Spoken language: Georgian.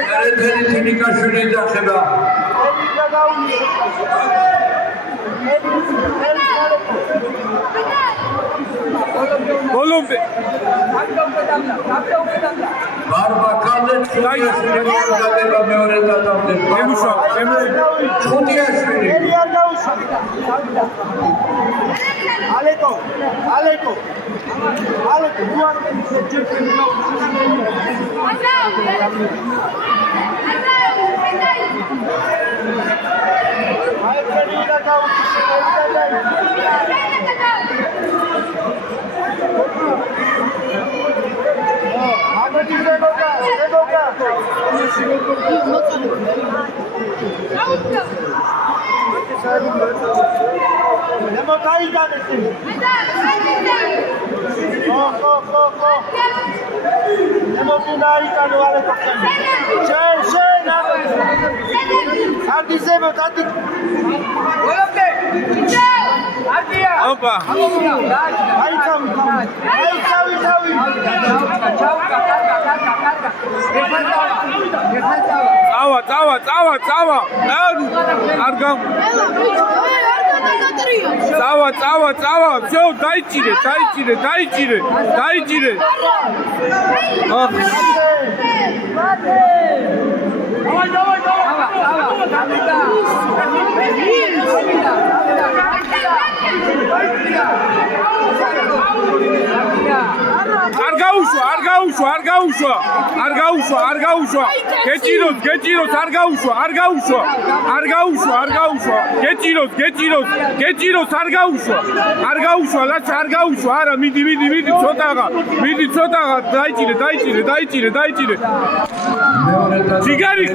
Წერეთელი თინიკაშვილი ეძახება. Kolombe. Barbakadze Çutiyaშვილი გადადება მეორე დატამდე. ემუშა, Çutiyaშვილი. ალეკო. Opa. Წავა. არ გამ. წავა. всё, დაიჭირე. არ გაუშვა. გეჭიროს, არ გაუშვა. გეჭიროს, არ გაუშვა, ლაჩა არ გაუშვა. არა, მიდი, ცოტაღა. დაიჭირე. მეორე დატოვება. ჯიგარი